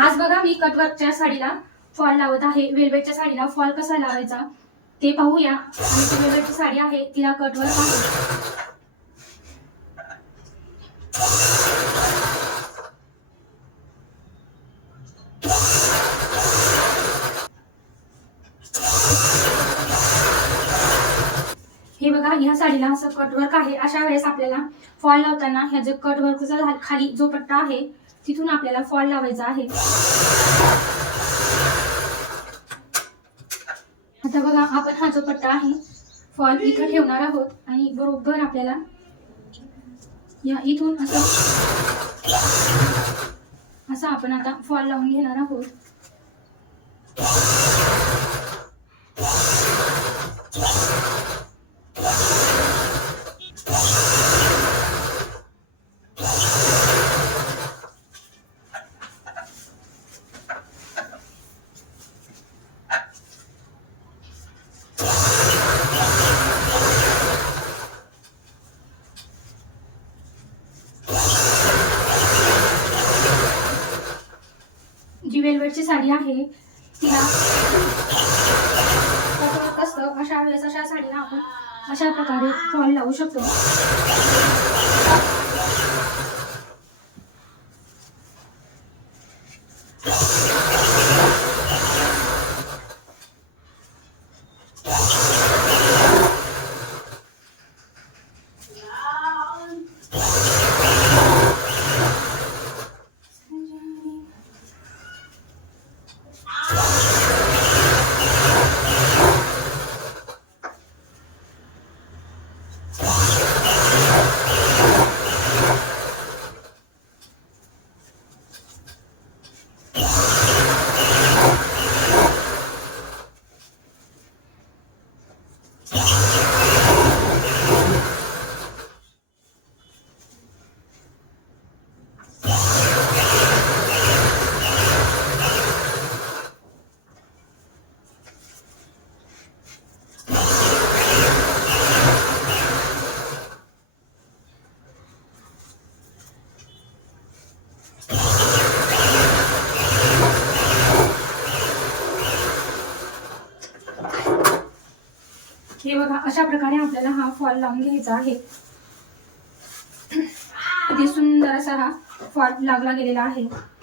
आज बघा मी कटवर्कच्या साडीला फॉल लावत आहे. वेलवेटच्या साडीला फॉल कसा लावायचा? ते पाहूया. आणि ती वेलवेटची साडी आहे तिला कटवर्क आहे. हे बघा ह्या साडीला असं कटवर्क आहे. अशा वेळेस आपल्याला फॉल लावताना ह्या जे कटवर्कचा खाली जो पट्टा आहे तिथून आपल्याला फॉल लावायचा आहे. आता बघा आपण हा जो पट्टा आहे फॉल इथं ठेवणार आहोत आणि बरोबर आपल्याला या इथून असं असं आपण आता फॉल लावून घेणार आहोत. कलरची साडी आहे तिला. कटवर्क असतं. अशा वेळेस अशा साडीला आपण अशा प्रकारे फॉल लावू शकतो. हे बघा अशा प्रकारे आपल्याला हा फॉल लावून घ्यायचा आहे. किती सुंदर असा हा फॉल लागला गेलेला आहे.